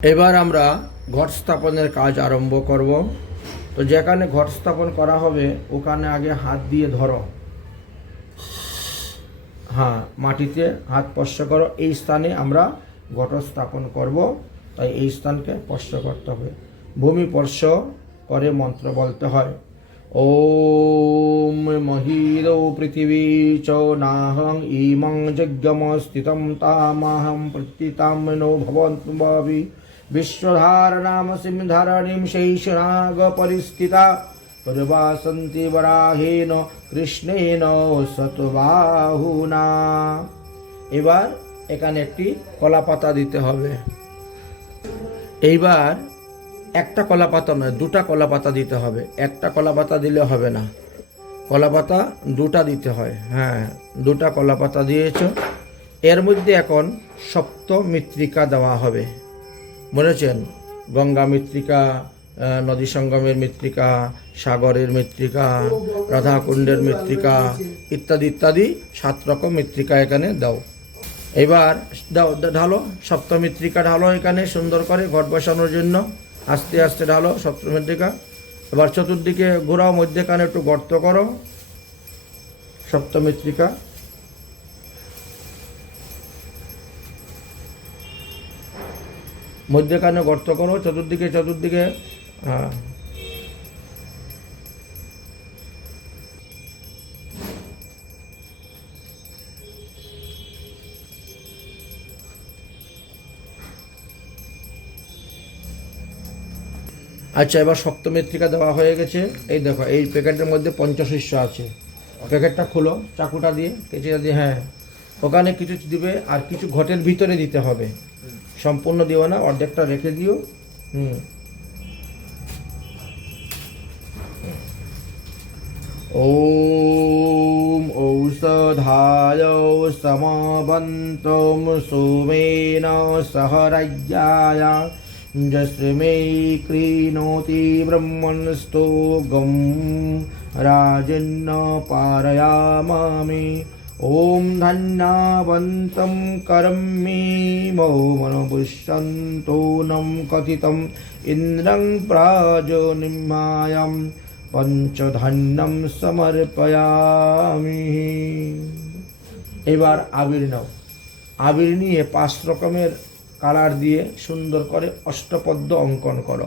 এবার আমরা ঘট স্থাপনের কাজ আরম্ভ করব। তো যেখানে ঘট স্থাপন করা হবে ওখানে আগে হাত দিয়ে ধরো, হ্যাঁ, মাটিতে হাত স্পর্শ করো। এই স্থানে আমরা ঘট স্থাপন করব, তাই এই স্থানকে স্পর্শ করতে হবে। ভূমি স্পর্শ করে মন্ত্র বলতে হয়। ওম মহিরো পৃথিবী চ নাহং ইমং যজ্ঞম স্থিতম তামাহং প্রতিতাম নো ভবন্তু ভাবি বিশ্বধারণাম সিংধারণীম শৈশনাগ পরিস্থিতা পরিবাসন্তি বরাহেন কৃষ্ণেন শতবাহুনা। এবার এখানে একটি কলা পাতা দিতে হবে। এইবার একটা কলা পাতা নয়, দুটা কলা পাতা দিতে হবে। একটা কলা পাতা দিলে হবে না, কলা পাতা দুটা দিতে হয়। হ্যাঁ, দুটা কলা পাতা দিয়েছ। এর মধ্যে এখন সপ্ত মৃত্তিকা দেওয়া হবে, বুঝেছেন? গঙ্গা মৃত্তিকা, নদী সঙ্গমের মৃত্তিকা, সাগরের মৃত্তিকা, রাধাকুণ্ডের মৃত্তিকা ইত্যাদি ইত্যাদি 7 রকম মৃত্তিকা এখানে দাও। এবার দাও, ঢালো, সপ্ত মৃত্তিকা ঢালো এখানে সুন্দর করে ঘট বসানোর জন্য। আস্তে আস্তে ঢালো সপ্ত মৃত্তিকা। এবার চতুর্দিকে ঘোরাও, মধ্যেখানে একটু গর্ত করো সপ্ত মৃত্তিকা। মধ্যেখানে গর্ত করো, চতুর্দিকে চতুর্দিকে। হ্যাঁ, আচ্ছা, এবার সপ্তমৃত্তিকা দেওয়া হয়ে গেছে। এই দেখো, এই প্যাকেটের মধ্যে পঞ্চশস্য আছে। প্যাকেটটা খুলো চাকুটা দিয়ে, কেচিটা দিয়ে। হ্যাঁ, ওখানে কিছু দিবে আর কিছু ঘটের ভিতরে দিতে হবে। সম্পূর্ণ দিও না, অর্ধেকটা রেখে দিও। ওম ঔষধায় সমবন্তম সোমেন সহরাজ্যায় যস্মৈ ক্রীণোতি ব্রহ্মণস্তু গম রাজন্য পারয়ামামি। ওম ধন্যাবন্तं করম মে মো মনোপুষ্যন্তো নম কথিতম ইন্দ্রং প্রাজনিম্যায়ম পঞ্চধান্যম সমর্পয়ামি। এবার আবির নাও। আবির নিয়ে 5 রকমের কালার দিয়ে সুন্দর করে অষ্টপদ্ম অঙ্কন করো।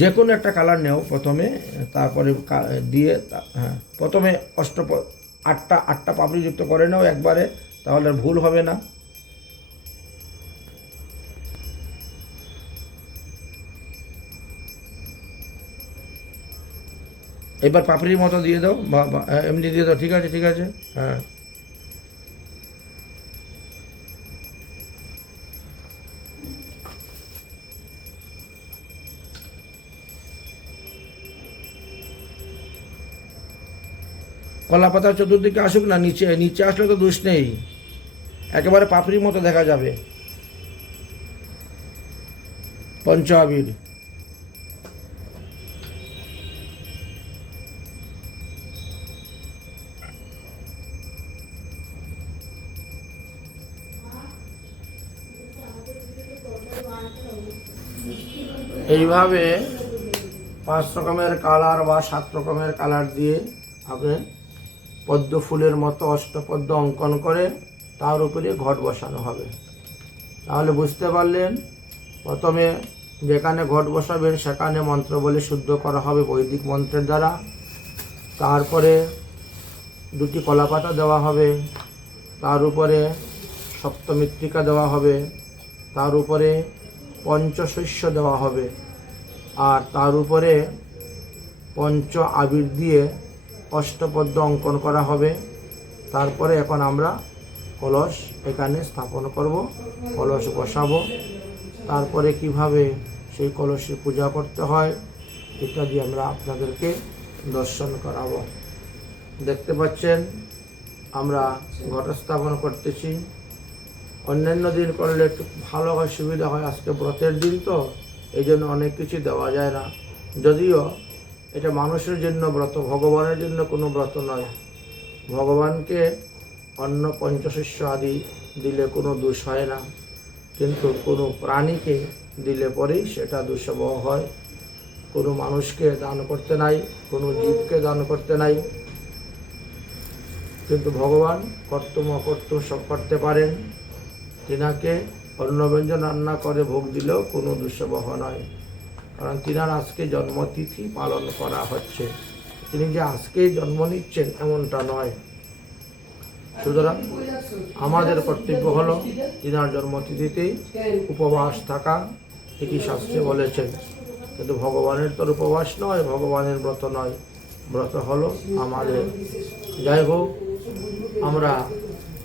যে কোনো একটা কালার নেও প্রথমে, তারপরে দিয়ে, হ্যাঁ, প্রথমে আটটা পাপড়ি যুক্ত করে নাও একবারে, তাহলে ভুল হবে না। এবার পাপড়ির মতো দিয়ে দাও, এমনি দিয়ে দাও। ঠিক আছে, ঠিক আছে। হ্যাঁ, কলা পাতা চতুর্দিকে আসুক না, নিচে আসলে তো দোষ নেই, একেবারে পাপড়ির মতো দেখা যাবে। পঞ্চ আবির। এইভাবে 5 রকমের কালার বা 7 রকমের কালার দিয়ে আপনি পদ্ম ফুলের মতো অষ্টপদ্ম অঙ্কন করে তার উপরে ঘট বসানো হবে। তাহলে বুঝতে পারলেন, প্রথমে যেখানে ঘট বসাবেন সেখানে মন্ত্র বলে শুদ্ধ করা হবে বৈদিক মন্ত্রের দ্বারা। তারপরে 2টি কলা পাতা দেওয়া হবে, তার উপরে সপ্তমৃত্তিকা দেওয়া হবে, তার উপরে পঞ্চশস্য দেওয়া হবে, আর তার উপরে পঞ্চ আবির দিয়ে অষ্টপদ্ম অঙ্কন করা হবে। তারপরে এখন আমরা কলস এখানে স্থাপন করব, কলস বসাবো। তারপরে কিভাবে সেই কলসে পূজা করতে হয় ইত্যাদি আমরা আপনাদেরকে দর্শন করাবো। দেখতে পাচ্ছেন আমরা ঘট স্থাপন করতেছি। অন্যান্য দিন করলে একটু ভালো হয়, সুবিধা হয়। আজকে ব্রতের দিন তো, এই জন্য অনেক কিছু দেওয়া যায় না। যদিও এটা মানুষের জন্য ব্রত, ভগবানের জন্য কোনো ব্রত নয়। ভগবানকে অন্ন পঞ্চশস্য আদি দিলে কোনো দোষ হয় না। কিন্তু কোনো প্রাণীকে দিলে পরেই সেটা দুঃসহ হয়। কোনো মানুষকে দান করতে নাই, কোনো জীবকে দান করতে নাই। কিন্তু ভগবান কর্তব্য অকর্তব্য সব করতে পারেন। তিনাকে অন্নব্যঞ্জন রান্না করে ভোগ দিলেও কোনো দুঃসহ নয়, কারণ তিনার আজকে জন্মতিথি পালন করা হচ্ছে। তিনি যে আজকেই জন্ম নিচ্ছেন এমনটা নয়। সুতরাং আমাদের কর্তব্য হলো তিনার জন্মতিথিতেই উপবাস থাকা, এটি শাস্ত্রে বলেছেন। কিন্তু ভগবানের তো উপবাস নয়, ভগবানের ব্রত নয়, ব্রত হলো আমাদের। যাই হোক, আমরা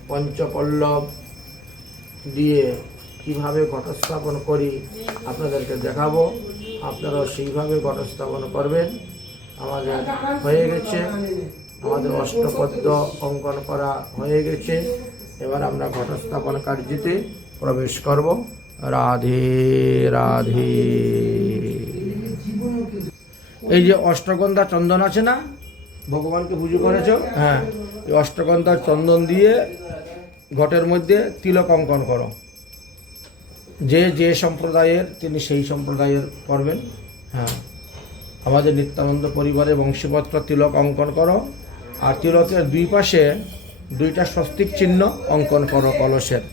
পঞ্চপল্লব দিয়ে কিভাবে ঘটস্থাপন করি আপনাদেরকে দেখাবো। আপনারাও সেইভাবে ঘটস্থাপন করবেন। আমাদের হয়ে গেছে, আমাদের অষ্টপদ্য অঙ্কন করা হয়ে গেছে। এবার আমরা ঘটস্থাপন কার্যতে প্রবেশ করব। রাধে রাধে। এই যে অষ্টগন্ধা চন্দন আছে না, ভগবানকে পুজো করেছো, হ্যাঁ, এই অষ্টগন্ধা চন্দন দিয়ে ঘটের মধ্যে তিলক অঙ্কন করো। যে যে সম্প্রদায়ের তিনি সেই সম্প্রদায়ের করবেন। হ্যাঁ, আমাদের নিত্যানন্দ পরিবারের বংশীপত্র তিলক অঙ্কন করো। আর তিলকের দুই পাশে দুইটা স্বস্তিক চিহ্ন অঙ্কন করো কলসের।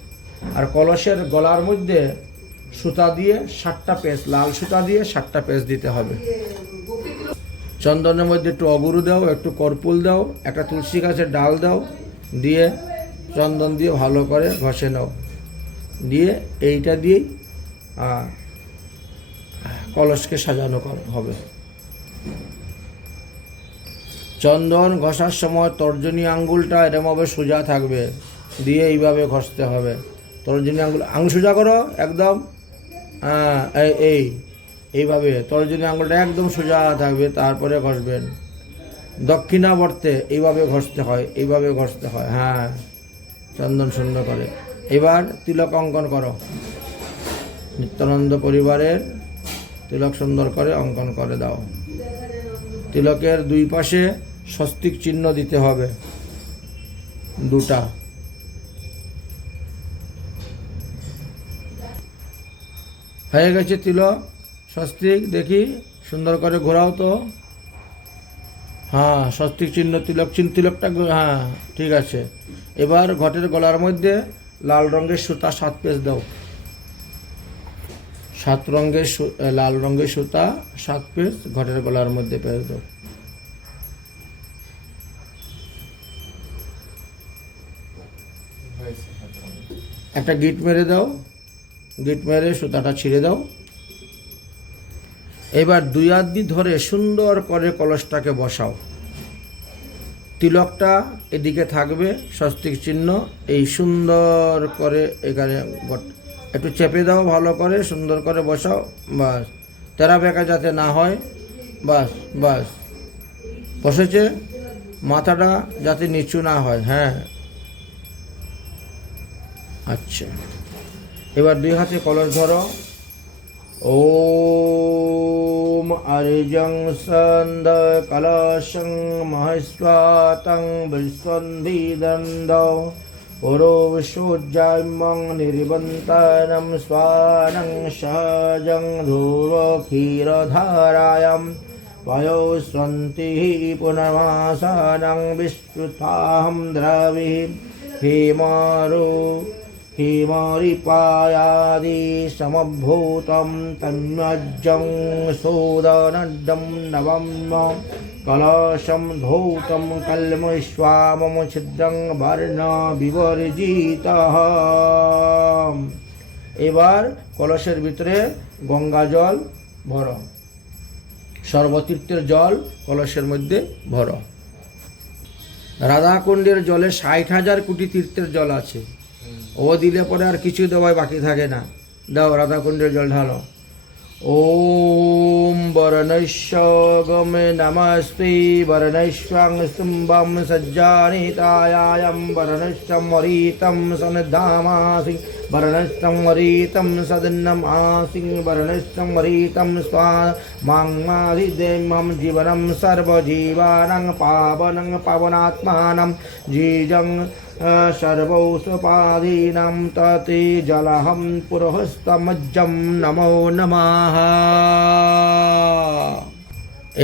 আর কলসের গলার মধ্যে সুতা দিয়ে 7টা পেঁচ, লাল সুতা দিয়ে 7টা পেঁচ দিতে হবে। চন্দনের মধ্যে একটু অগুরু দাও, একটু কর্পুল দাও, একটা তুলসী গাছের ডাল দাও, দিয়ে চন্দন দিয়ে ভালো করে ঘষে নাও। দিয়ে এইটা দিয়েই কলসকে সাজানো হবে। চন্দন ঘষার সময় তর্জনী আঙ্গুলটা এরমভাবে সোজা থাকবে, দিয়ে এইভাবে ঘষতে হবে। তর্জনী আঙুল সোজা করো একদম, এইভাবে তর্জনী আঙুলটা একদম সোজা থাকবে, তারপরে ঘষবেন। দক্ষিণাবর্তে এইভাবে ঘষতে হয়, এইভাবে ঘষতে হয়। হ্যাঁ, চন্দন সুন্দর করে। এবার তিলক অঙ্কন করো। নিত্যানন্দ পরিবারের তিলক সুন্দর করে অঙ্কন করে দাও। তিলকের দুই পাশে স্বস্তিক চিহ্ন দিতে হবে, 2টা। হয়ে গেছে তিলক, স্বস্তিক, দেখি সুন্দর করে ঘোরাও তো। হ্যাঁ, স্বস্তিক চিহ্ন, তিলকটা, হ্যাঁ ঠিক আছে। এবার ঘটের গলার মধ্যে লাল রঙের সুতা 7 পেঁচ দাও। 7 রঙের লাল রঙের সুতা 7 পেঁচ ঘটের গলার মধ্যে পেঁচ দাও। একটা গিট মেরে দাও, গিট মেরে সুতাটা ছিঁড়ে দাও। এবার 2 হাত দিয়ে ধরে সুন্দর করে কলসটাকে বসাও। তিলকটা এদিকে থাকবে, স্বস্তিক চিহ্ন এই সুন্দর করে এখানে একটু চেপে দাও, ভালো করে সুন্দর করে বসাও। বাস, তেরা বেঁকা যাতে না হয়। বাস বাস, বসেছে। মাথাটা যাতে নিচু না হয়। হ্যাঁ, আচ্ছা। এবার 2 হাতে কলস ধরো। ওম আর্যং সন্দ কলশং মহেশ্বাতং বিশ্বন্দিদন্দ পুরো বিশ্বজ্জায়মং নির্বন্তনম স্বানং সহজং ধূর ক্ষীরধারায়ম পয়োস্বন্তি পুনর্মাসানং বিশ্বথাহম দ্রবিঃ হিমরিপায়াদি সমভূতম তন্মজ্জং সোদনড্ডম নবম কলশম ধৌতম কলমশ্বামম ছিদ্রং বর্ণ বিবর্জিতঃ। এবার কলসের ভিতরে গঙ্গা জল ভরো, সর্বতীর্থের জল কলসের মধ্যে ভরো। রাধাকুণ্ডের জলে 60,000 কোটি তীর্থের জল আছে। ও দিলে পরে আর কিছু দেওয়াই বাকি থাকে না। দাও, রাধাকুণ্ডের জল ঢালো। ওম বরণস্য গমে নমস্তে বরণস্বং স্তম্ভম সজ্জানিতায়াম বরণস্যম মরিতম সনধামাসি বরণস্যম মরিতম সদন্নমাসি বরণস্যম মরিতম স্বা মাংমাদিদেমম জীবনম সর্বজীবানাং পাবনং পাবনাত্মানম জীজং सर्वौषपादीनां तते जलहं पुरहस्तमज्जं नमो नमः।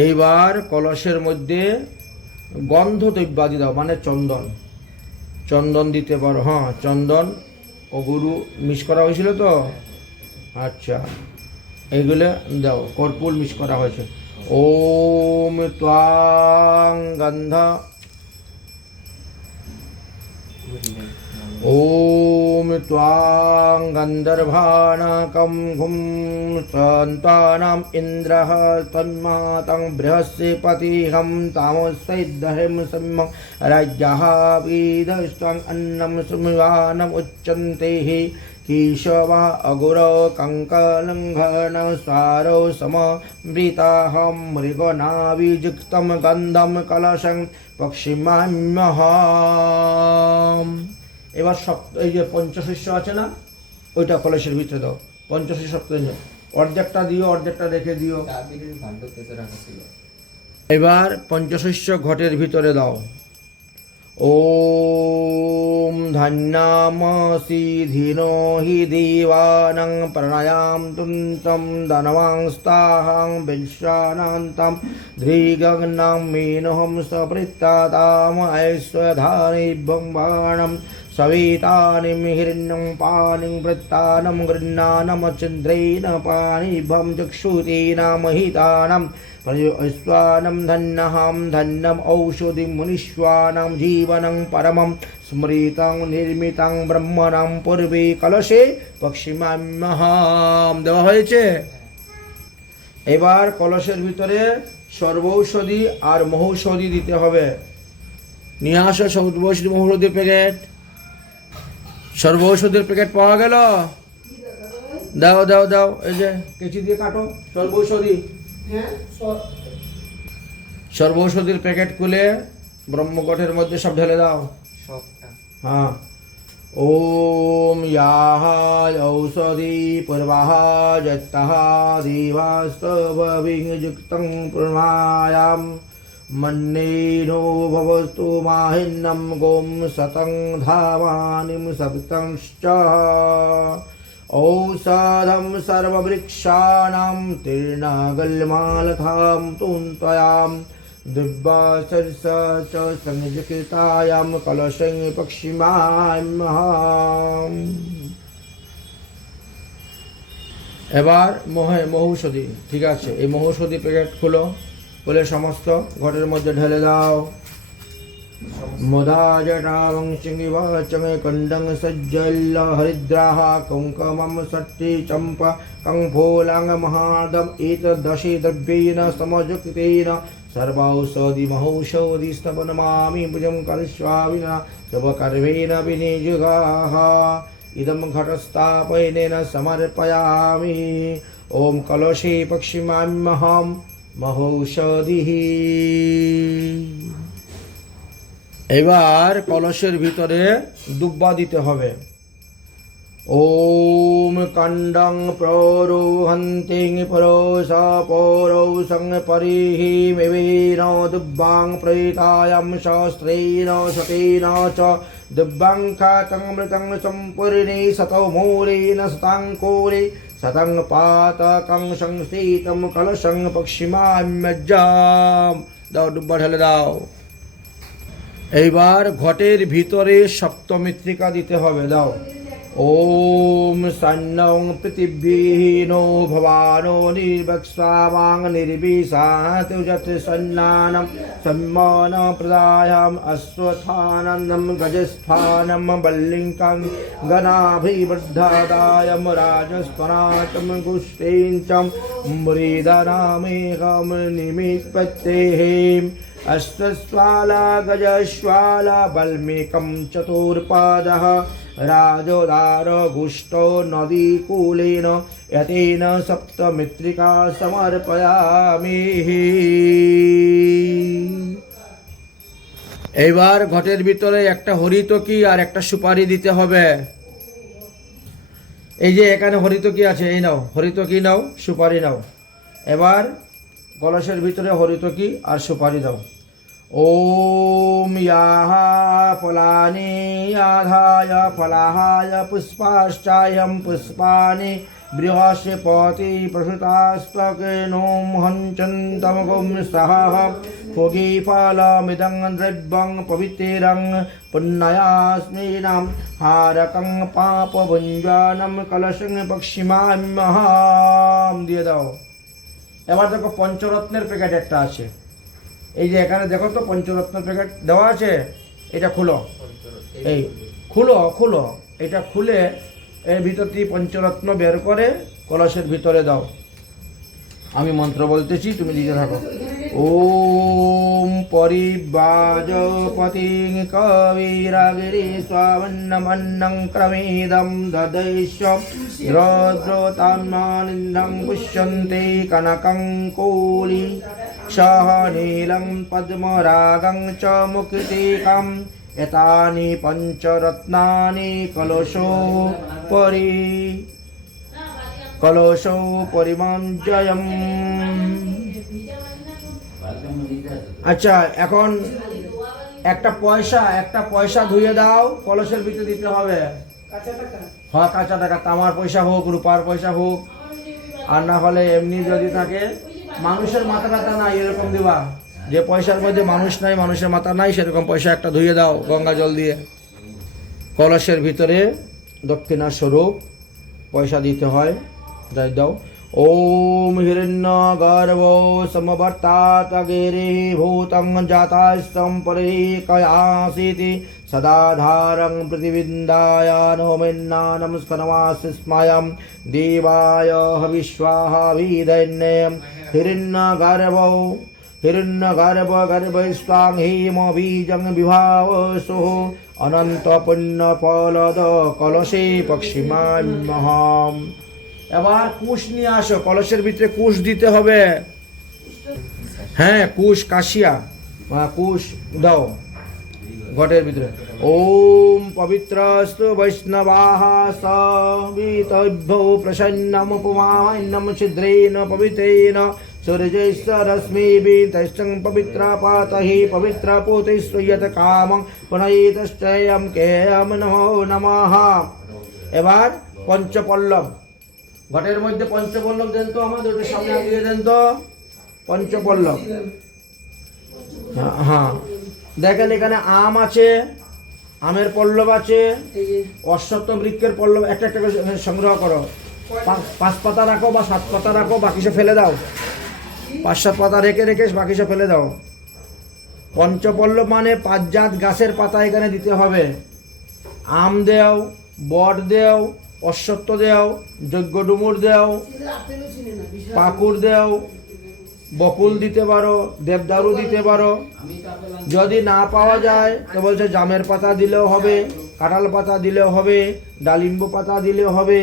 এইবার কলসের মধ্যে গন্ধ দ্রব্যাদি দাও, মানে চন্দন, চন্দন দিতে পারো। হ্যাঁ, চন্দন ও গুরু মিক্স করা হয়েছিল তো, আচ্ছা এইগুলো দাও। কর্পূর মিক্স করা হয়েছে। ওম ত্বাং গন্ধ ওম ত্বাং গন্ধর্বানাকং ঘুম সন্তানাম ইন্দ্রঃ তন্মাতং বৃহস্পতিহং তামসৈদহিম সম্যং রাজ্যঃ বিদষ্টং অন্নম সুমিবানম উচ্চন্তে কেশবা অগুর কঙ্কলঙ্ঘন সারো সমবৃতাহম মৃগনাভিযুক্তম গন্ধম কলশং পশ্চিমাম্যহম। এবার এই যে পঞ্চশস্য আছে না, ওইটা কলসের ভিতরে দাও। পঞ্চশস্য অর্ধেকটা দিও, অর্ধেকটা রেখে দিও। এবার পঞ্চশস্য ঘটের ভিতরে দাও। ওম ধন্যামসি ধীনো হি দেবানাং প্রণয়াম তুন্ত্রম ধনবাংস্তাহাং বিশ্বানান্তাম ধৃগগ্নাম মেনহম সপৃত্তাতাম ঐশ্বধানিভ্যং বাণম সবিতানিম হিরণ্যং পানিং বৃত্তানম গৃह्णानमचन्द्रेण पाणिभ्यं चक्षुतेनामहितानां प्रयोस्वानं धन्यहां धन्यम औषधिं मुनीश्वानां जीवनं परमं स्मृतं निर्मितं ब्रह्मणां पूर्वे कलशे पश्चिमाम्यहं। দেওয়া হয়েছে। এবার কলসের ভিতরে সর্বৌষধি আর মহৌষধি দিতে হবে। নিয়ে আসো সর্বৌষধি মহৌষধির প্যাকেট। সর্বৌষধির প্যাকেট পাওয়া গেল? দাও দাও দাও, এই যে কেচি দিয়ে কাটো। সর্বৌষধি, সর্বৌষধির প্যাকেট খুলে ব্রহ্মকটের মধ্যে সব ঢেলে দাও। হ্যাঁ। ওম ইয়াহ ঔষধি পূর্বাহ যত্তহ দেবাস্তববিযুক্তং প্রণায়াম মন্যেনো ভবস্তু মাহিন্নম গোম শতং ধামানিম সপ্তংশ্চ ঔষধম সর্ববৃক্ষাণাং তীর্ণগলমালথাম তুন্ত্বয়াম দিব্যাসর্ষ চ সংযুক্তায়াম কলশং পশ্চিমাম্যহম। এবার মহৌষধি, ঠিক আছে, এই মহৌষধি প্যাকেট খুলো, খুলে সমস্ত ঘটের মধ্যে ঢেলে দাও। মুদাজটাং চিঙ্গিবাচং কণ্ডং সজ্জল হরিদ্রাহ কুঙ্কুমম ষষ্ঠী চম্পা কংফুলাং মহাদম এতদশি দ্রব্যেন সমযুক্তেন सर्वौषधि महौषधि स्तवनमामि भुजं करस्वामिना सर्वकर्मेण विनियुगाः इदं घटस्थापनेन समर्पयामि। ओम कलशे पश्चिमाम्यहं महौषधिः। এবার কলসের ভিতরে দুব্বা দিতে হবে। ওম কণ্ডং প্ররোহন্তিং পরোষা পরৌষং পরিহিমেবেন দুব্বাং প্রীতায়াম শাস্ত্রেণ সতেন চ দুব্বাং খাতমৃতং সম্পূর্ণে শতো মূলেন শতাঙ্কুরে শতং পাতকং সংস্থিতম কলশং পশ্চিমাম্যজাম। দাও, দুব্বা ঢেলে দাও। এইবার ঘটের ভিতরে সপ্তমৃত্তিকা দিতে হবে। দাও। ओम सन्नं पृथिवीनो भवानो निर्वक्ष्वामां निर्विशातु यत् सन्नानं सम्मान प्रदायम् अश्वत्थानन्दं गजस्थानं बल्लिङ्कं गणाभिवृद्धादायं राजस्वनातं गुष्ठेञ्चं मृदनामेकं निमित्पत्तेः अश्वश्वाला गजश्वाला बल्मीकं चतुर्पादः राजोदार गुष्टो नदीकूलेन यतेन सप्तमित्रिका समर्पयामि। এবার ঘটের ভিতরে একটা হরিতকি আর একটা সুপারি দিতে হবে। এই যে এখানে হরিতকি আছে, এই নাও, হরিতকি নাও, সুপারি নাও। এবার কলসের ভিতরে হরিতকি আর সুপারি দাও। ओम याः फलानि आधाय फलाहाय पुष्पाश्चायं पुष्पानि बृहस्पति प्रसुतास्त्वकेनो हञ्चन्तमगुं सह भोगीफलमिदं द्रव्यं पवित्रं पुण्यस्मिनां हारकं पापभुञ्जनं कलशं पक्षिमाम्यहं দিয়ে দাও। এবার দেখো পঞ্চরত্নের প্যাকেট একটা আছে, এই যে এখানে দেখো তো পঞ্চরত্নের প্যাকেট দেওয়া আছে, এটা খুলো, এই খুলো খুলো, এটা খুলে এর ভিতর থেকে পঞ্চরত্ন বের করে কলসের ভিতরে দাও। আমি মন্ত্র বলতেছি, তুমি দিতে থাকো। ওম পরিব্রাজপতি কবিরাগিরি স্বাবন্নমন্নং ক্রমেদম দদৈষ্য রৌদ্রতাম্নানিন্দং পুষ্যন্তে কনকং কোলি সহ নীলং পদ্মরাগং চ মুক্তিকাম এতানি পঞ্চরত্নানি কলশো পরিমঞ্জয়ম। আচ্ছা, এখন একটা পয়সা ধুয়ে দাও, কলসের ভিতরে দিতে হবে। হ্যাঁ, কাঁচা টাকা, তামার পয়সা হোক, রূপার পয়সা হোক, আর না হলে এমনি যদি থাকে, মানুষের মাথা টাথা নাই এরকম দিবা, যে পয়সার মধ্যে মানুষ নাই, মানুষের মাথা নাই, সেরকম পয়সা একটা ধুয়ে দাও গঙ্গা জল দিয়ে। কলসের ভিতরে দক্ষিণা স্বরূপ পয়সা দিতে হয়, যাই দাও। ওম হিরণ্যগর্ভ সমবর্তাৎ গিরিঃ ভূতং জাতাস্तं পরিকয়াসিতি সদাধারং পৃথিবীন্দায়ানো মেন্না নমস্করমাস্ময়ং দেবায় হবিষ্বাহাভিদৈন্যম হিরণ্যগর্ভ গর্ভস্ত্বাং হেম বীজং বিভাবসুঃ অনন্ত পুণ্য ফলদ কলসে পক্ষিমাম্যহম। এবার কুশ নিয়ে আসো, কলসের ভিতরে কুশ দিতে হবে। হ্যাঁ, কুশ, কাশিয়া, কুশ দাও ঘটের ভিতরে। ওম পবিত্রস্তু বৈষ্ণবাঃ সবিতভ্যো প্রসন্নমুপমান্নম ছিদ্রেণ পবিত্রেণ সূর্যস্য রশ্মিভিः তৈশ্চং পবিত্রা পাতহি পবিত্র পোতৈস্তু যৎ কামং পুনৈতশ্চয়ং কেয়ং নমো নমঃ। এবার পঞ্চপল্লব, ঘটের মধ্যে পঞ্চপল্লব দেন তো, আমাদের ওটা সামনে দিয়ে দেন তো পঞ্চপল্লব। হ্যাঁ, দেখেন এখানে আম আছে, আমের পল্লব আছে, অশ্বত্থ বৃক্ষের পল্লব, একটা একটা করে সংগ্রহ করো। 5 পাতা রাখো বা 7 পাতা রাখো, বাকি সব ফেলে দাও। 5-7 পাতা রেখে বাকি সব ফেলে দাও। পঞ্চপল্লব মানে 5 জাত গাছের পাতা এখানে দিতে হবে। আম দেও, বট দেও, অশ্বত্থ দেও, যজ্ঞ ডুমুর দেও, পাকুড় দেও, বকুল দিতে পারো, দেবদারু দিতে পারো। যদি না পাওয়া যায় তো বলছে জামের পাতা দিলেও হবে, কাঁঠাল পাতা দিলেও হবে, ডালিম্ব পাতা দিলেও হবে,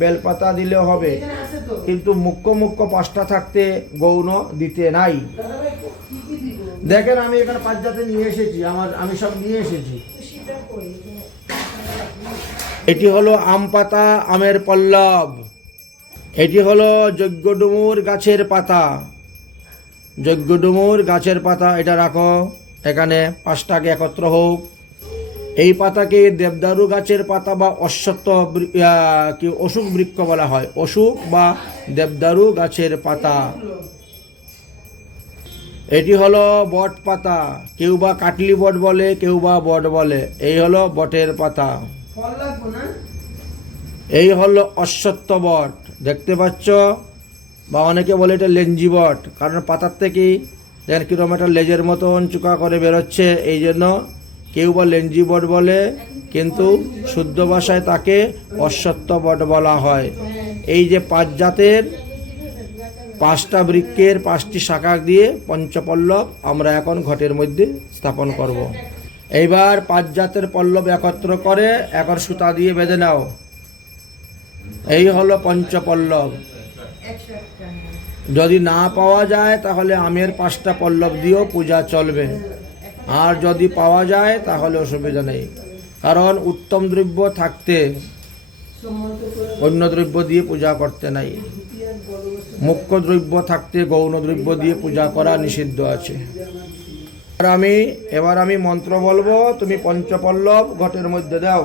বেল পাতা দিলেও হবে, কিন্তু মুখ্য 5টা থাকতে গৌণ দিতে নাই। দেখেন আমি এখানে 5 জাতে নিয়ে এসেছি, আমি সব নিয়ে এসেছি। এটি হলো আম পাতা, আমের পল্লব। এটি হলো যজ্ঞ ডুমুর গাছের পাতা, যজ্ঞ ডুমুর গাছের পাতা। এটা রাখো এখানে, 5টাকে একত্র হোক। এই পাতাকে দেবদারু গাছের পাতা বা অশ্বত্থ কি অশোক বৃক্ষ বলা হয়, অশোক বা দেবদারু গাছের পাতা। এটি হলো বট পাতা, কেউ বা কাটলি বট বলে, কেউ বা বট বলে। এই হলো বটের পাতা। এই হলো অশ্বত্থ বট, দেখতে পাচ্ছ, বা অনেকে বলে এটা লেঞ্জি বট, কারণ পাতার থেকে দেখেন কিরকম একটা লেজের মতন চুকা করে বেরোচ্ছে, এই জন্য কেউ বা লেঞ্জি বট বলে, কিন্তু শুদ্ধ ভাষায় তাকে অশ্বত্থ বট বলা হয়। এই যে 5 জাতের 5টা বৃক্ষের 5টি শাখা দিয়ে পঞ্চপল্লব আমরা এখন ঘটের মধ্যে স্থাপন করব। এইবার 5 জাতের পল্লব একত্র করে এখন সুতা দিয়ে বেঁধে নাও। এই হলো পঞ্চপল্লব। যদি না পাওয়া যায় তাহলে আমের 5টা পল্লব দিয়েও পূজা চলবে, আর যদি পাওয়া যায় তাহলে অসুবিধা নেই, কারণ উত্তম দ্রব্য থাকতে অন্য দ্রব্য দিয়ে পূজা করতে নাই। মুখ্য দ্রব্য থাকতে গৌণ দ্রব্য দিয়ে পূজা করা নিষিদ্ধ আছে। এবার আমি মন্ত্র বলবো, তুমি পঞ্চপল্লব ঘটের মধ্যে দাও।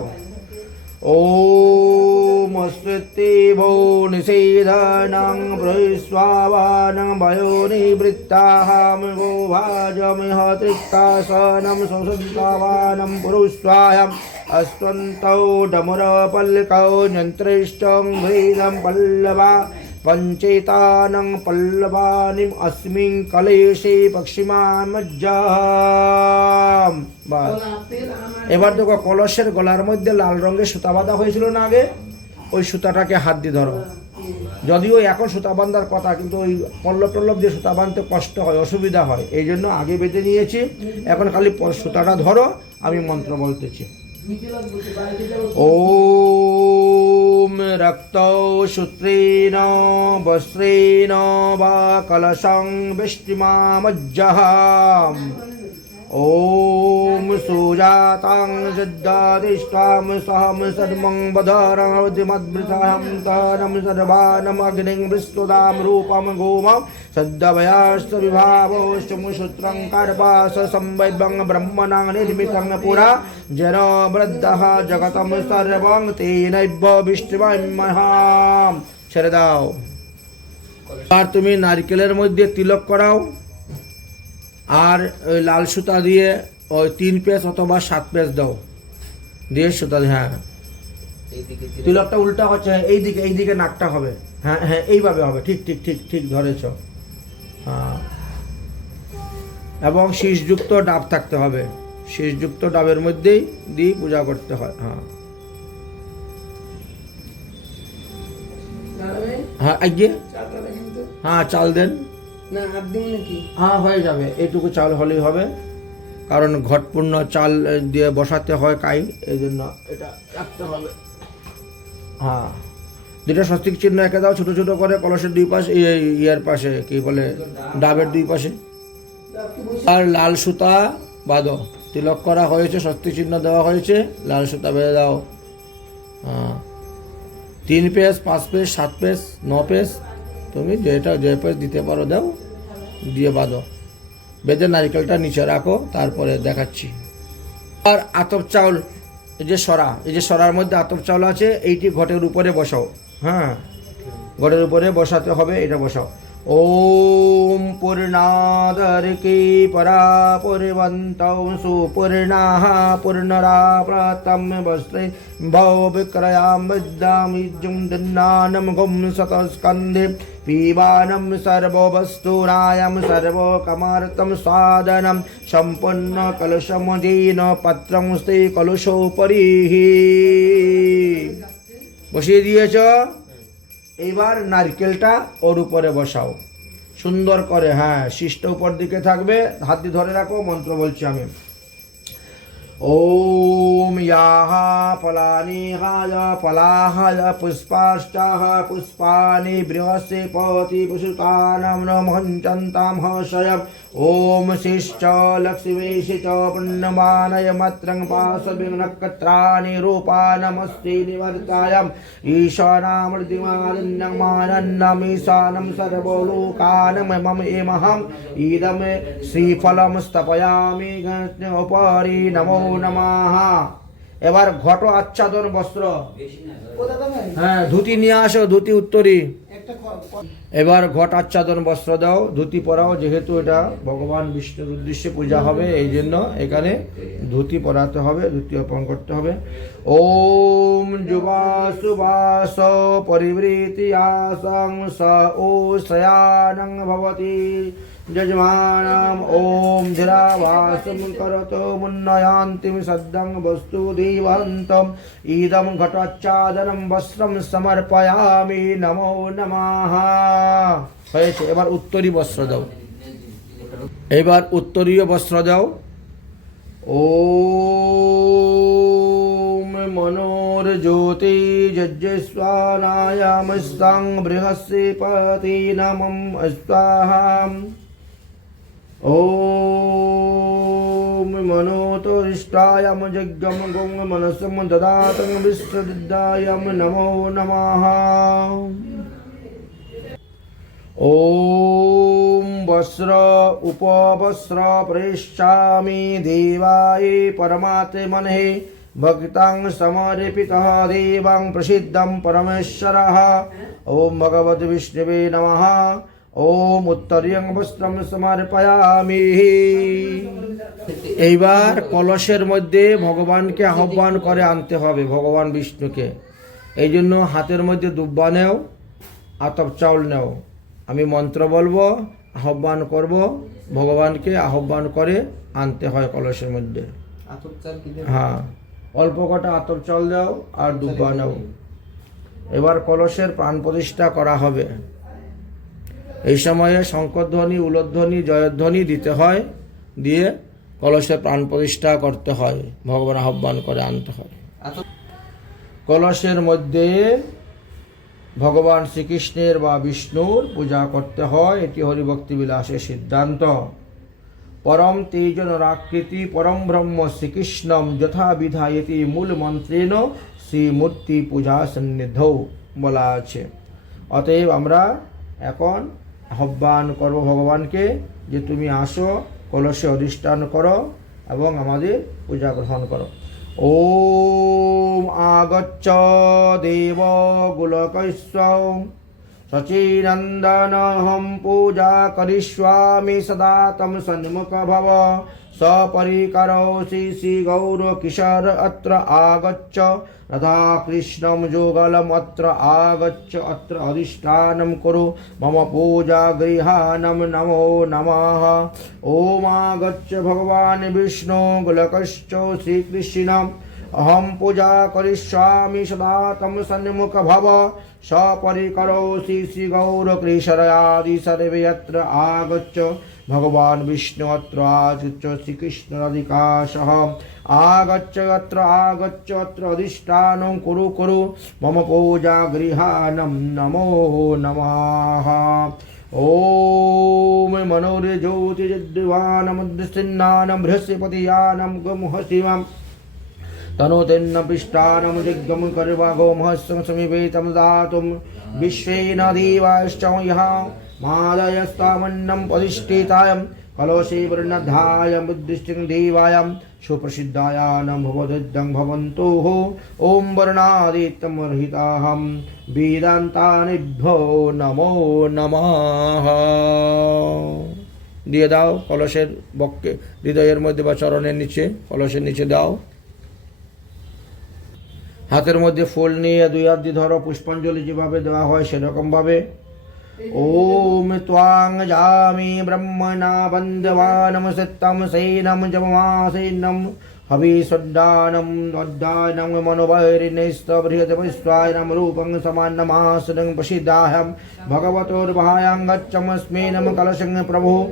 ওম স্মৃতি ভো নিষেধনং প্রহিস্বাবানং ভয়ো নিবৃত্তাহম গো ভাজমিহ তৃক্তাসনম সসন্তাবানম পুরুস্বায়ম অস্ত্বন্তৌ ডমরপল্লিকৌ যন্ত্রিষ্টং ভ্রীদম পল্লবা পঞ্চেতানং পল্লবানিম अस्मिन् কলেশে পশ্চিমামজ্জাম। বাস, এবার দেখো কলসের গলার মধ্যে লাল রঙের সুতা বাঁধা হয়েছিল না আগে, ওই সুতাটাকে হাত দিয়ে ধরো। যদিও এখন সুতা বাঁধার কথা, কিন্তু ওই পল্লব টল্লব দিয়ে সুতা বাঁধতে কষ্ট হয়, অসুবিধা হয়, এই জন্য আগে বেঁধে নিয়েছি। এখন খালি সুতাটা ধরো, আমি মন্ত্র বলতেছি। ওম রক্তৌ সূত্রেণ বস্ত্রেণ বা কলশং বৃষ্টিমামজ্জহাম। ওম সুজাতাং সিদ্ধাদিষ্টাম সহম সর্বং বধরমদ্মদ্বৃতাহম তনম সর্বানম অগ্নিং বৃষ্টোদাম রূপম গোমম সদ্দভয়াস্ত বিভাবোষ্টম সূত্রং কার্পাস সম্বৈবং ব্রহ্মণং নির্মিতং পুরা জন বৃদ্ধঃ জগতম সর্বং তেনৈব বিষ্টিমহ্যম। ছেড়ে দাও। আর তুমি নারকেলের মধ্যে তিলক করাও, আর ওই লাল সুতা দিয়ে ওই 3 পেজ অথবা 7 পেজ দাও, দিয়ে সুতা, হ্যাঁ তিলকটা উল্টা হচ্ছে, এইদিকে নাকটা হবে, হ্যাঁ হ্যাঁ এইভাবে হবে, ঠিক ঠিক ঠিক ঠিক ধরেছ। হ্যাঁ, এবং শীষযুক্ত ডাব থাকতে হবে, শীষযুক্ত ডাবের মধ্যেই দিয়ে পূজা করতে হয়। হ্যাঁ হ্যাঁ আজ্ঞে, হ্যাঁ চাল দেন না, হ্যাঁ হয়ে যাবে, এইটুকু চাল হলেই হবে, কারণ ঘটপূর্ণ চাল দিয়ে বসাতে হয় কাই, এই জন্য এটা রাখতে হবে। হ্যাঁ, দুটো স্বস্তিক চিহ্ন এঁকে দাও ছোট ছোট করে কলসের 2 পাশে, ইয়ার পাশে কি বলে ডাবের 2 পাশে। আর লাল সুতা বাঁধো, তিলক করা হয়েছে, স্বস্তিক চিহ্ন দেওয়া হয়েছে, লাল সুতা বেঁধে দাও। হ্যাঁ, 3 পেজ 5 পেজ 7 পেজ 9 পেজ তুমি যে পেজ দিতে পারো দাও, দিয়ে বাঁধো, বেঁধে নারকেলটা নিচে রাখো, তারপরে দেখাচ্ছি। আর আতপ চাউল, এই যে সরার মধ্যে আতপ চাউল আছে, এইটি ঘটের উপরে বসাও। হ্যাঁ, ঘটের উপরে বসাতে হবে, এটা বসাও। ওম পূর্ণাদর্কে পরা পূর্বন্তৌ সুপূর্ণাঃ পূর্ণরা প্রতম বস্ত্রে ভৌ বিক্রয়াম বিদ্যামিজুম দন্নানম গুম শতস্কন্ধে পিবানম সর্ববস্তুনায়ম সর্বকমার্তম সাধনম সম্পন্ন কলশমদীন পত্রং স্তে কলশোপরি। বসিয়ে দিয়েছ, এইবার নারকেলটা ওর উপরে বসাও সুন্দর করে। হ্যাঁ, শীষটা উপর দিকে থাকবে, হাত দিয়ে ধরে রাখো, মন্ত্র বলছি আমি। ওম ইয়াহ ফলানি হায় ফলাহায় পুষ্পাশ্চাহ পুষ্পানি বৃহস্পতি পুষুতানাম নমহঞ্চন্তাম হর্ষয়ম। ওম শিশ্চ লক্ষ্মীবেশি চ পুণ্যমানয় মত্রং পাশবিঘ্নকত্রাণি রূপানমস্তি নিवर्तायम। ईशानामृतिमानन्नं मानन्नम् ईशानं सर्वलोकानं मम एमहम् इदं श्रीफलं स्थापयामि उपरि नमो नमः। এবার ঘট আচ্ছাদন বস্ত্র, হ্যাঁ ধুতি নিয়ে আসো, ধুতি উত্তরী। এবার ঘট আচ্ছাদন বস্ত্র দাও, ধুতি পরাও, যেহেতু এটা ভগবান বিষ্ণুর উদ্দেশ্যে পূজা হবে, এই জন্য এখানে ধুতি পরাতে হবে, ধুতি অর্পণ করতে হবে। ওম যুবাসুবাস পরিবৃতি আসং স ও শয়ানং ভবতি যজমানম। ওম ধীরাভাসম করতো মুন্নয়ান্তিম সদ্যং বস্তু দেবন্তম ইদম ঘটাচ্ছাদনম বস্ত্রম সমর্পয়ামি নমো নমঃ। হয়েছে, এবার উত্তরী বস্ত্র দাও, এবার উত্তরীয় বস্ত্র দাও। ওম মনোর্জ্যোতি যজ্ঞস্বানায়ামস্তাং বৃহস্পতি নমঃ স্বাহা। ओम मनोतोष्टायम यज्ञम गौम मनसम ददातं विश्वदिद्धायम नमो नमः। ओम वस्त्र उपवस्त्र प्रेष्यामि देवाय परमात्मने भक्तां समर्पितः देवां प्रसिद्धं परमेश्वरः। ओम भगवते विष्णवे नमः। ओम उत्तरीयं वस्त्रं समर्पयामि। এইবার কলসের মধ্যে ভগবানকে আহ্বান করে আনতে হবে, ভগবান বিষ্ণুকে। এই জন্য হাতের মধ্যে দুব্বা নেও, আতপ চাউল নেও। আমি মন্ত্র বলবো, আহ্বান করব, ভগবানকে আহ্বান করে আনতে হয় কলসের মধ্যে। হ্যাঁ, অল্প কটা আতপ চাউল দাও আর দুব্বা নাও। এবার কলসের প্রাণ প্রতিষ্ঠা করা হবে। এই সময়ে শঙ্করধ্বনি, উলধ্বনি, জয়ধ্বনি দিতে হয়, দিয়ে কলসের প্রাণ প্রতিষ্ঠা করতে হয়, ভগবান আহ্বান করে আনতে হয়। কলসের মধ্যে ভগবান শ্রীকৃষ্ণের বা বিষ্ণুর পূজা করতে হয়। এটি হরিভক্তি বিলাসের সিদ্ধান্ত। পরম তেজ নরাকৃতি পরম ব্রহ্ম শ্রীকৃষ্ণম যথা বিধায়তি মূল মন্ত্রেণ শ্রীমূর্তি পূজা সন্নিধৌ বলা আছে। অতএব আমরা এখন আহ্বান করব ভগবানকে যে তুমি আসো, কলসে অধিষ্ঠান করো এবং আমাদের পূজা গ্রহণ করো। ওম আগচ্ছ দেব গোলকস্য সচিনন্দনহম পূজা করিষ্যামি সদা তম সন্মুখ ভব সপরিকরৌ শ্রী শ্রী গৌর কিশোর অত্র আগচ্ছ রাধা কৃষ্ণম যুগলম অত্র আগচ্ছ অত্র অধিষ্ঠানম কুরু মম পূজা গৃহানম নমো নমঃ। ওম আগচ্ছ ভগবান বিষ্ণু গোলকশ্চ শ্রীকৃষ্ণম अहम पूजा करिष्यामि सदा तम सन्मुख भव सपरिकरौ श्री श्री गौर कृष्णयादि सर्वे यत्र आगच्छ भगवान विष्णु अत्र आगच्छ श्रीकृष्ण राधिकाशः आगच्छ अत्र अधिष्ठानं कुरु कुरु मम पूजा गृहानं नमो नमः। ओम मनोरज्योतिर्दिवानमुद्दिष्टानं बृहस्पतियानं गुमुहशिवम् तनोतेन्न पृष्ठानं दिग्गं कर्वागो महस्सं समीपेतं दातुं विश्वेन देवाश्च यः मादयस्तामन्नं प्रतिष्ठितायं कलशे वर्णधाय बुद्धिष्टिं देवायं सुप्रसिद्धायानं भवदुद्धं भवन्तुः। ओम वर्णादित्यमर्हिताहं वेदान्तानिभ्यो नमो नमः। দিয়ে দাও কলসের বক্ষে, হৃদয়ের মধ্যে বা চরণের নিচে, কলসের নিচে দাও। হাতের মধ্যে ফুল নিয়ে দুই হাত দিয়ে ধরো, পুষ্পাঞ্জলি যেভাবে দেওয়া হয় সেরকম ভাবে। ओम त्वां जामि ब्रह्मणा बन्धवानं सत्यं सेनं जममासेनं हविषड्डानं वड्डानं मनोवैरिणैस्तबृहद्विश्वायनं रूपं समान्नमासनं प्रसिद्धाहं भगवतोर्भायां गच्छमस्मिनं कलशं प्रभो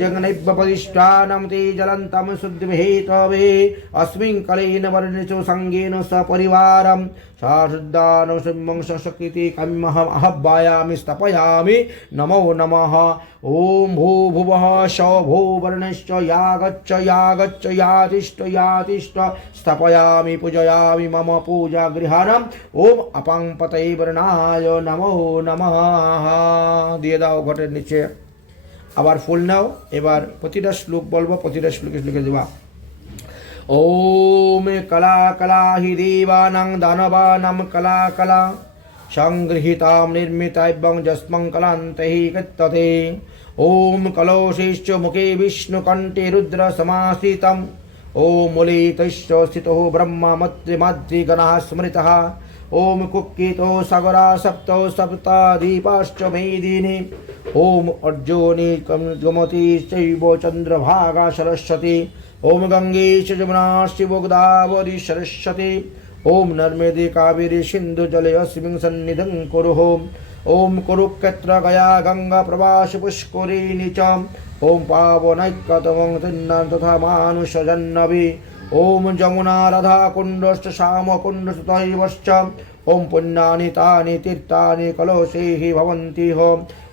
जगन्नैवपदिष्टानं ते जलन्तं शुद्धिहेतवे अस्मिन् कलेन वर्णिषु सङ्गेन सपरिवारं साशुद्धानं सिंहं सशक्ति कम्यहम् आह्वायामि स्थपयामि नमो नमः। ओम भूभुवः शोभो वर्णश्च यागच्च यागच्च यातिष्ठ यातिष्ठ स्थपयामि पूजयामि मम पूजा गृहानम् ओम अपांपतये वर्णाय नमो नमः। দিয়ে দাও ঘটের নিচে। আবার ফুল নাও। এবার প্রতিটা শ্লোক বলবো, প্রতিটা শ্লোকে লিখে দেবা। ओम कला कला हि देवानां दानवानां कला कला संगृहीतां निर्मिताभ्यं जस्मं कलान्तैः कृत्यते। ओम कलशेश्च मुखे विष्णुकण्ठे रुद्र समाश्रितम् ओम मूलितश्च स्थितो ब्रह्मा मातृगणः स्मृतः। ओम कुक्कितो सागरा सप्तो सप्तदीपाश्च मेदिनी। ओम अर्जुनी गोमती चैव चन्द्रभागा सरस्वती। ओम गंगे च जमुना शिव गोदावरी सरस्वती। ओम नर्मदे कावेरी सिंधु जले अस्मिन् सन्निधिं कुरु। ओम कुरुक्षेत्र गया गंगा प्रवास पुष्करिणी च। ओम पावनैकतमं तिन्नं तथा मानुषजन्नवी। ओम जमुना राधा कुण्डश्च श्याम कुण्डस्तैवश्च। ओम पुण्यानि तानि तीर्थानि कलशैः भवन्ति।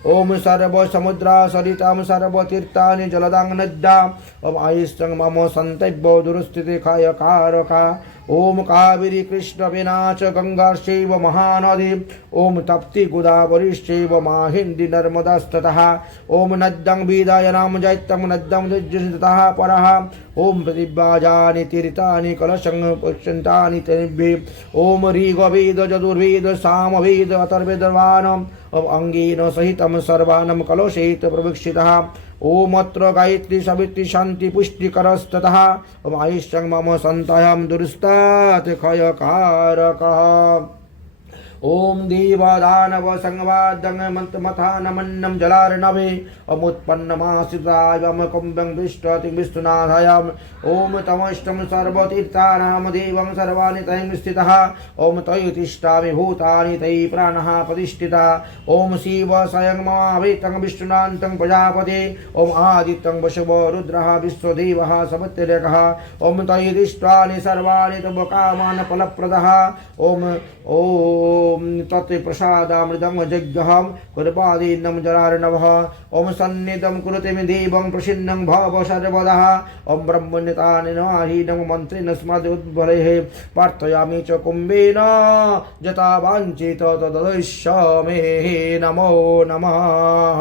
ओम सर्वसमुद्रा सरितां सर्वतीर्थानि जलदां नद्याम्। ओम आयुष्यं मम सन्तव्यो दुरस्थिति खायकारका। ओम कावेरी कृष्ण विनाच गंगाश्चैव महानदी ओम तप्ति गोदावरीश्चैव माहिंदी नर्मदास्ततः ओम नद्दं वेदायनां जैत्यं नद्दं दिज्जतः परः ओम प्रतिव्याजानि तीर्थानि कलशं पक्षन्तानि तनिभ्ये ओम ऋग्वेद यजुर्वेद सामवेद अथर्ववेदानाम् अंगेन सहितं सर्वानं कलशेत प्रवीक्षितः ओम अत्र गायत्री सावित्री शांति पुष्टिकरस्ततः ओम आयुष्यं मम सन्तयं दुरुस्तात् क्षयकारकः ओम देवदानव संवादं मंत्रमथानमन्नं जलार्णवे अमुत्पन्नमाश्रितायं कुम्भं विष्टतिं विष्णुनाथायम् ओम तमष्टं सर्वतीर्थानां देवं सर्वाणि तैं स्थितः ओम तयि तिष्ठामि भूतानि तयि प्राणः प्रतिष्ठिता ओम शिव स्वयं महावेतं विष्णुनान्तं प्रजापते ओम आदित्यं वशवो रुद्रः विश्वदेवः समितिरेकः ओम तयि तिष्ठानि सर्वाणि तव कामान् फलप्रदः ओम तत्प्रसादामृतं यज्ञहं कुर्वादीनं जलार्णवः ओम सन्निधं कुरुते मे देवं प्रसन्नं भव सर्वदा ओम ब्रह्मण्यतानिनाहीनं मन्त्रेण स्मृत्युद्बलेः प्रार्थयामि च कुम्भेन यथा वाञ्छित तदृश्यमे नमो नमः।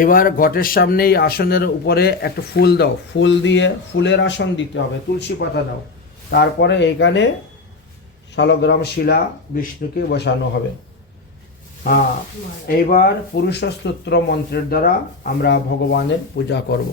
এবার ঘটের সামনে আসনের উপরে একটা ফুল দাও, ফুল দিয়ে ফুলের আসন দিতে হবে, তুলসী পাতা দাও, তারপরে এখানে শালগ্রাম শিলা বিষ্ণুকে বসানো হবে। এইবার পুরুষ স্তোত্র মন্ত্রের দ্বারা আমরা ভগবানের পূজা করব।